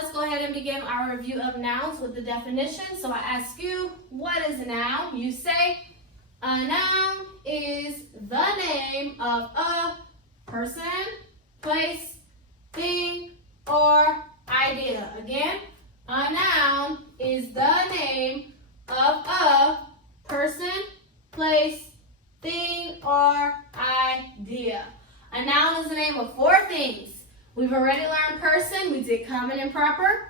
let's go ahead and begin our review of nouns with the definition. So I ask you, what is a noun? You say, a noun is the name of a person, place, thing, or idea. Again, a noun is the name of a person, place, thing, or idea. A noun is the name of 4 things. We've already learned person, we did common and proper.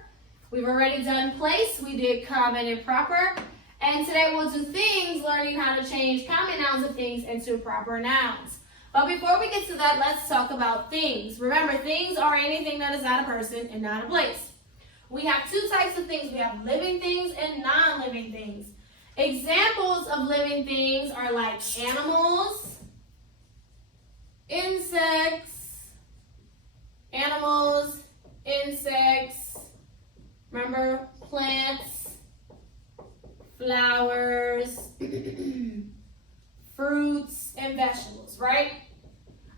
We've already done place, we did common and proper. And today we'll do things, learning how to change common nouns of things into proper nouns. But before we get to that, let's talk about things. Remember, things are anything that is not a person and not a place. We have 2 types of things. We have living things and non-living things. Examples of living things are like animals, insects, remember, plants, flowers, fruits, and vegetables, right?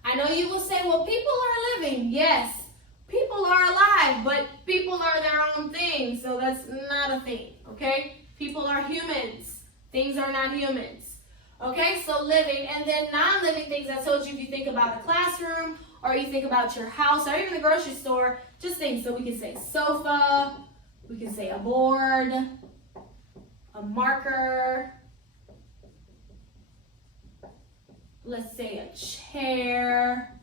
I know you will say, well, people are living. Yes, people are alive, but people are their own thing, so that's not a thing, okay? People are humans. Things are not humans. Okay, so living, and then non-living things. I told you, if you think about a classroom, or you think about your house, or even the grocery store, just things. So we can say sofa, we can say a board, a marker, let's say a chair,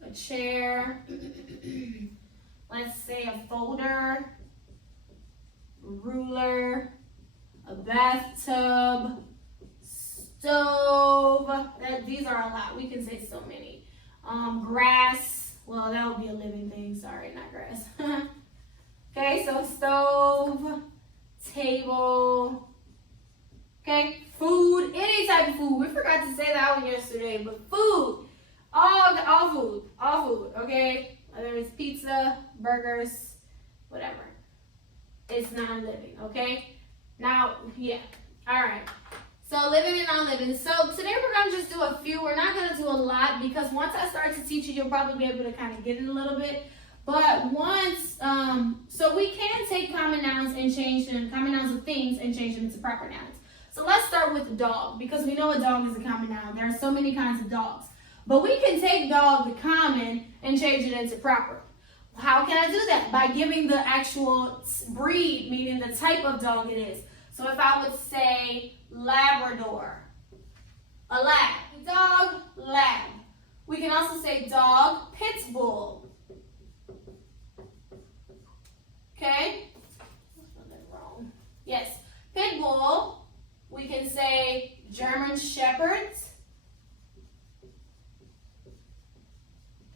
let's say a folder, ruler, a bathtub, stove. These are a lot. We can say so many. Grass. Well, that would be a living thing. Sorry, not grass. Okay, so stove, table. Okay, food. Any type of food. We forgot to say that one yesterday, but food. All food. Okay, whether it's pizza, burgers, whatever. It's non-living. Okay. Now, yeah, all right. So living and non-living. So today we're going to just do a few. We're not going to do a lot because once I start to teach you, you'll probably be able to kind of get it a little bit. But once, so we can take common nouns and change them, common nouns of things and change them into proper nouns. So let's start with dog because we know a dog is a common noun. There are so many kinds of dogs. But we can take dog, the common, and change it into proper. How can I do that? By giving the actual breed, meaning the type of dog it is. So if I would say Labrador, a lab, dog, lab. We can also say dog, pit bull. Okay? Wrong. Yes, pit bull. We can say German Shepherd.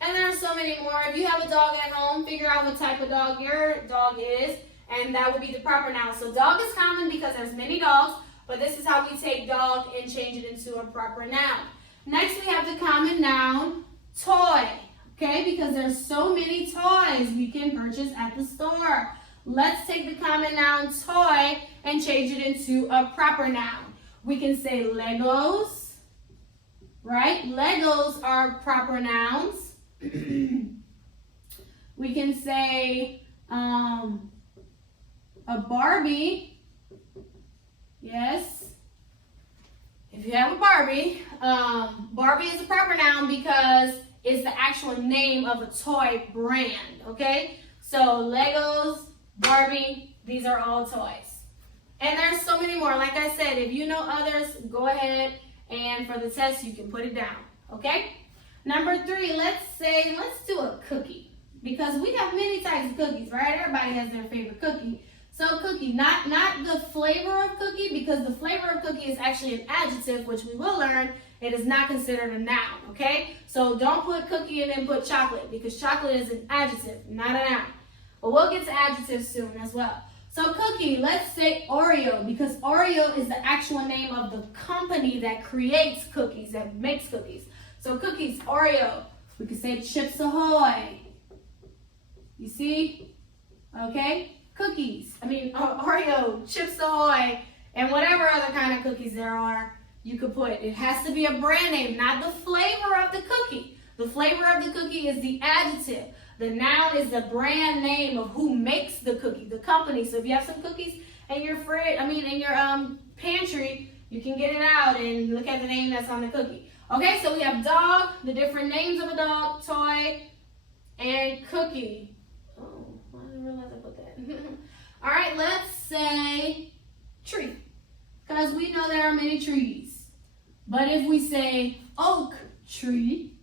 And there are so many more. If you have a dog at home, figure out what type of dog your dog is, and that would be the proper noun. So dog is common because there's many dogs, but this is how we take dog and change it into a proper noun. Next, we have the common noun, toy. Okay, because there's so many toys we can purchase at the store. Let's take the common noun, toy, and change it into a proper noun. We can say Legos, right? Legos are proper nouns. We can say a Barbie. Yes. If you have a Barbie, Barbie is a proper noun because it's the actual name of a toy brand. Okay? So Legos, Barbie, these are all toys. And there's so many more. Like I said, if you know others, go ahead and for the test you can put it down. Okay? Number 3, let's do a cookie. Because we have many types of cookies, right? Everybody has their favorite cookie. So cookie, not the flavor of cookie, because the flavor of cookie is actually an adjective, which we will learn. It is not considered a noun, okay? So don't put cookie and then put chocolate, because chocolate is an adjective, not a noun. But we'll get to adjectives soon as well. So cookie, let's say Oreo, because Oreo is the actual name of the company that creates cookies, that makes cookies. So cookies, Oreo. We could say Chips Ahoy. You see? Okay? Cookies. Oreo, Chips Ahoy, and whatever other kind of cookies there are, you could put. It has to be a brand name, not the flavor of the cookie. The flavor of the cookie is the adjective. The noun is the brand name of who makes the cookie, the company. So if you have some cookies in your pantry, you can get it out and look at the name that's on the cookie. Okay, so we have dog, the different names of a dog, toy, and cookie. Oh, I didn't realize I put that. All right, let's say tree, because we know there are many trees. But if we say oak tree,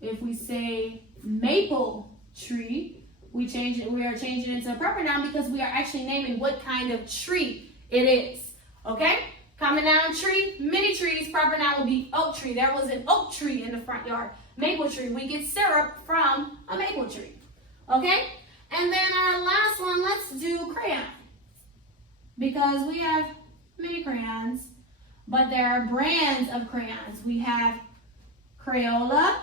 if we say maple tree, we are changing it into a proper noun because we are actually naming what kind of tree it is. Okay? Common noun, tree, many trees. Proper noun would be oak tree. There was an oak tree in the front yard. Maple tree. We get syrup from a maple tree. Okay? And then our last one, let's do crayon. Because we have many crayons, but there are brands of crayons. We have Crayola.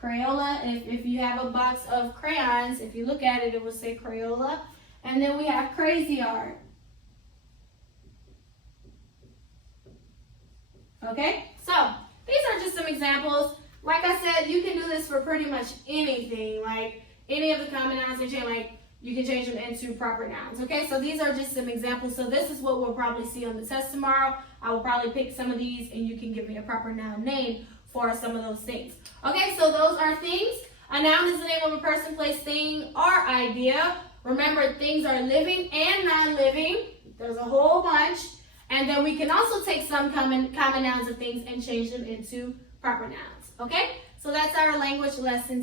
Crayola, if you have a box of crayons, if you look at it, it will say Crayola. And then we have Crazy Art. Okay, so these are just some examples. Like I said, you can do this for pretty much anything, like any of the common nouns that you can change them into proper nouns. Okay, so these are just some examples. So this is what we'll probably see on the test tomorrow. I will probably pick some of these and you can give me a proper noun name for some of those things. Okay, so those are things. A noun is the name of a person, place, thing, or idea. Remember, things are living and non-living. There's a whole bunch. And then we can also take some common nouns of things and change them into proper nouns. Okay? So that's our language lesson.